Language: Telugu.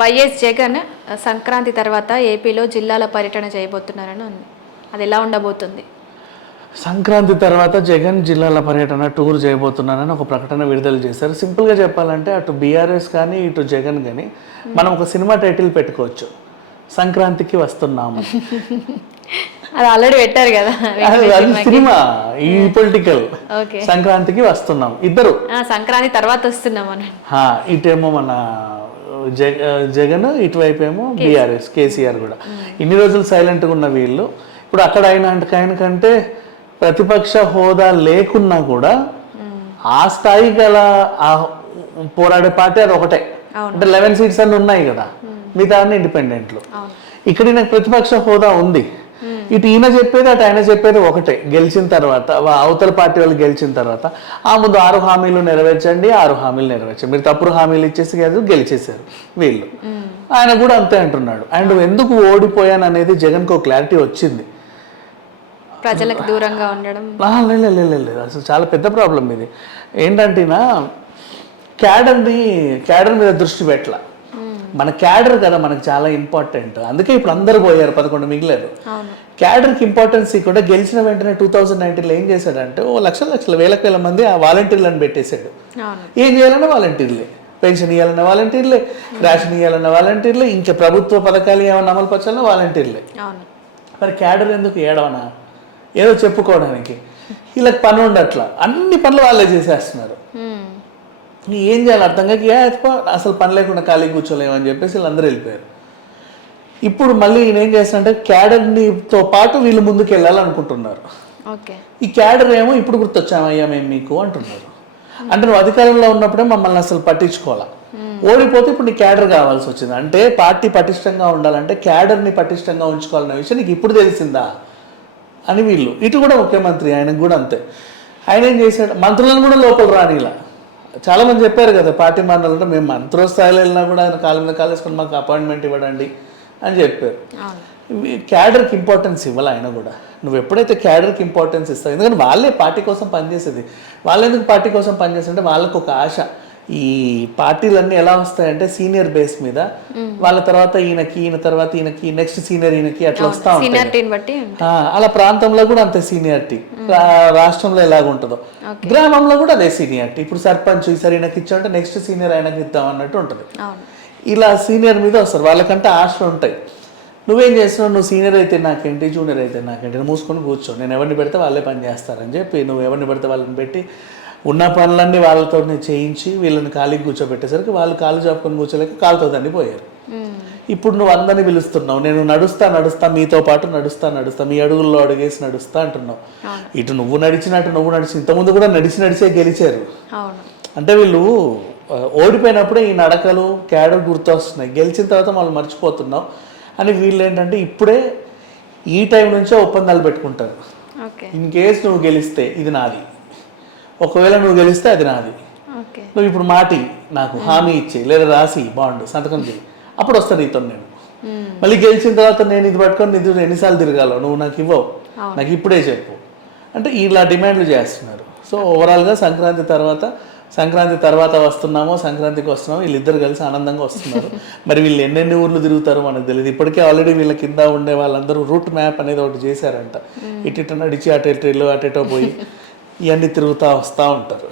వైఎస్ జగన్ సంక్రాంతి తర్వాత ఏపీలో జిల్లాల పర్యటన చేయబోతున్నారని ఉంది. అది ఎలా ఉండబోతుంది? సంక్రాంతి తర్వాత జగన్ జిల్లాల పర్యటన టూర్ చేయబోతున్నానని ఒక ప్రకటన విడుదల చేశారు. సింపుల్గా చెప్పాలంటే అటు బీఆర్ఎస్ కానీ ఇటు జగన్ కానీ మనం ఒక సినిమా టైటిల్ పెట్టుకోవచ్చు. సంక్రాంతికి వస్తున్నాము. అది ఆల్రెడీ పెట్టారు కదా సినిమా ఈ పొలిటికల్ సంక్రాంతికి వస్తున్నాం. ఇద్దరు. సంక్రాంతి తర్వాత వస్తున్నాం ఇటేమో మన జగన్ ఇటువైపు ఏమో బీఆర్ఎస్ కేసీఆర్ కూడా. ఇన్ని రోజులు సైలెంట్గా ఉన్న వీళ్ళు ఇప్పుడు అక్కడ ఆయన ఆయన కంటే ప్రతిపక్ష హోదా లేకున్నా కూడా ఆ స్థాయి గల ఆ పోరాడే పార్టీ అది ఒకటే. అంటే లెవెన్ సీట్స్ అన్ని ఉన్నాయి కదా. మిగతా అన్ని ఇండిపెండెంట్లు. ఇక్కడ ఈయనకు ప్రతిపక్ష హోదా ఉంది. ఇటు ఈయన చెప్పేది అటు ఆయన చెప్పేది ఒకటే. గెలిచిన తర్వాత అవతల పార్టీ వాళ్ళు గెలిచిన తర్వాత ఆ ముందు ఆరు హామీలు నెరవేర్చండి ఆరు హామీలు నెరవేర్చండి. మీరు తప్పుడు హామీలు ఇచ్చేసి కాదు గెలిచేశారు వీళ్ళు. ఆయన కూడా అంతే అంటున్నాడు. అండ్ ఎందుకు ఓడిపోయాను అనేది జగన్కు క్లారిటీ వచ్చింది. ప్రజలకు దూరంగా ఉండడం. ఆ, లే, లే, లే, లే, లే. అసలు చాలా పెద్ద ప్రాబ్లం ఇది. ఏంటంటేనా క్యాడర్ని క్యాడర్ మీద దృష్టి పెట్టాల. మన క్యాడర్ కదా మనకు చాలా ఇంపార్టెంట్. అందుకే ఇప్పుడు అందరూ పోయారు పదకొండు మిగిలేదు క్యాడర్కి ఇంపార్టెన్స్ కూడా గెలిచిన వెంటనే టూ థౌజండ్ నైన్టీన్లో ఏం చేశాడంటే ఓ లక్షల లక్షల వేలకు వేల మంది ఆ వాలంటీర్లను పెట్టేశాడు. ఏం చేయాలన్నా వాలంటీర్లే పెన్షన్ ఇవ్వాలన్న వాలంటీర్లే రేషన్ ఇవ్వాలన్న వాలంటీర్లే ఇంకా ప్రభుత్వ పథకాలు ఏమన్నా అమలు పరచాలన్నా వాలంటీర్లే మరి క్యాడర్ ఎందుకు ఏడవనా? ఏదో చెప్పుకోవడానికి. వీళ్ళకి పని ఉండట్లా అన్ని పనులు వాళ్ళే చేసేస్తున్నారు. ఏం చేయాలి అర్థం కాక అసలు పని లేకుండా ఖాళీ కూర్చోలేమని చెప్పేసి వీళ్ళందరూ వెళ్ళిపోయారు. ఇప్పుడు మళ్ళీ ఈయన ఏం చేస్తారంటే క్యాడర్నితో పాటు వీళ్ళు ముందుకు వెళ్ళాలనుకుంటున్నారు ఈ క్యాడర్ ఏమో ఇప్పుడు గుర్తొచ్చామయ్యా మేము మీకు అంటున్నారు. అంటే నువ్వు అధికారంలో ఉన్నప్పుడే మమ్మల్ని అసలు పట్టించుకోవాలా? ఓడిపోతే ఇప్పుడు నీ క్యాడర్ కావాల్సి వచ్చింది. అంటే పార్టీ పటిష్టంగా ఉండాలంటే క్యాడర్ని పటిష్టంగా ఉంచుకోవాలన్న విషయం నీకు ఇప్పుడు తెలిసిందా? అని వీళ్ళు. ఇటు కూడా ముఖ్యమంత్రి ఆయనకు కూడా అంతే. ఆయన ఏం చేశాడు? మంత్రులను కూడా లోపల రానిలా. చాలా మంది చెప్పారు కదా పార్టీ మారాలంటే మేము మంత్రుల స్థాయిలో వెళ్ళినా కూడా ఆయన కాళ్ళ మీద కాలేసుకొని మాకు అపాయింట్మెంట్ ఇవ్వడండి అని చెప్పారు. క్యాడర్కి ఇంపార్టెన్స్ ఇవ్వాలి ఆయన కూడా? నువ్వు ఎప్పుడైతే క్యాడర్కి ఇంపార్టెన్స్ ఇస్తావు ఎందుకంటే వాళ్ళే పార్టీ కోసం పనిచేసేది. వాళ్ళు ఎందుకు పార్టీ కోసం పనిచేస్తుంటే వాళ్ళకు ఒక ఆశ. ఈ పార్టీలన్నీ ఎలా వస్తాయంటే సీనియర్ బేస్ మీద. వాళ్ళ తర్వాత ఈయనకి ఈయన తర్వాత ఈయనకి నెక్స్ట్ సీనియర్ ఈయనకి అట్లా వస్తా ఉంటాయి. అలా ప్రాంతంలో కూడా అంతే సీనియారిటీ. రాష్ట్రంలో ఎలాగ ఉంటుందో గ్రామంలో కూడా అదే సీనియారిటీ. ఇప్పుడు సర్పంచ్ ఈసారి ఈయనకి ఇచ్చామంటే నెక్స్ట్ సీనియర్ ఆయనకి ఇద్దాం అన్నట్టు ఉంటుంది. ఇలా సీనియర్ మీద వస్తారు. వాళ్ళకంటే ఆశలు ఉంటాయి. నువ్వేం చేస్తున్నావు? నువ్వు సీనియర్ అయితే నాకేంటి? జూనియర్ అయితే నాకేంటి? మూసుకొని కూర్చో. నేను ఎవరిని పెడితే వాళ్ళే పని చేస్తారని చెప్పి నువ్వు ఎవరిని పెడితే వాళ్ళని పెట్టి ఉన్న పనులన్నీ వాళ్ళతోనే చేయించి వీళ్ళని ఖాళీకి కూర్చోబెట్టేసరికి వాళ్ళు కాలు చాపుకొని కూర్చోలేక కాలుతో దండి పోయారు మ్మ్. ఇప్పుడు నువ్వు అందరిని పిలుస్తున్నావు. నేను నడుస్తా నడుస్తా మీతో పాటు నడుస్తా నడుస్తా మీ అడుగుల్లో అడుగేసి నడుస్తా అంటున్నావు. ఇటు నువ్వు నడిచినట్టు నువ్వు నడిచి ఇంతకుముందు కూడా నడిచి నడిచే గెలిచారు. అంటే వీళ్ళు ఓడిపోయినప్పుడే ఈ నడకలు క్యాడర్ గుర్తొస్తున్నాయి. గెలిచిన తర్వాత వాళ్ళు మర్చిపోతున్నాం అని వీళ్ళు ఏంటంటే ఇప్పుడే ఈ టైం నుంచే ఒప్పందాలు పెట్టుకుంటారు. ఇన్ కేస్ నువ్వు గెలిస్తే ఇది నాది. ఒకవేళ నువ్వు గెలిస్తే అది నాది. నువ్వు ఇప్పుడు మాటి నాకు హామీ ఇచ్చి లేదా రాసి బాండ్ సంతకం చేయి. అప్పుడు వస్తాను నీతో నేను. మళ్ళీ గెలిచిన తర్వాత నేను ఇది పట్టుకొని ఇది ఎన్నిసార్లు తిరగాలో నువ్వు నాకు ఇవ్వవు. నాకు ఇప్పుడే చెప్పు. అంటే ఇలా డిమాండ్లు చేస్తున్నారు. సో ఓవరాల్గా సంక్రాంతి తర్వాత సంక్రాంతి తర్వాత వస్తున్నామో సంక్రాంతికి వస్తున్నామో వీళ్ళిద్దరు కలిసి ఆనందంగా వస్తున్నారు. మరి వీళ్ళు ఎన్నెన్ని ఊర్లు తిరుగుతారో మనకు తెలియదు ఇప్పటికే ఆల్రెడీ వీళ్ళ కింద ఉండే వాళ్ళందరూ రూట్ మ్యాప్ అనేది ఒకటి చేశారంట. ఇటు ఇటు నడిచి అటు ఇటు ఇల్లు అటు ఇటో పోయి ఇవన్నీ తిరుగుతూ వస్తూ ఉంటారు.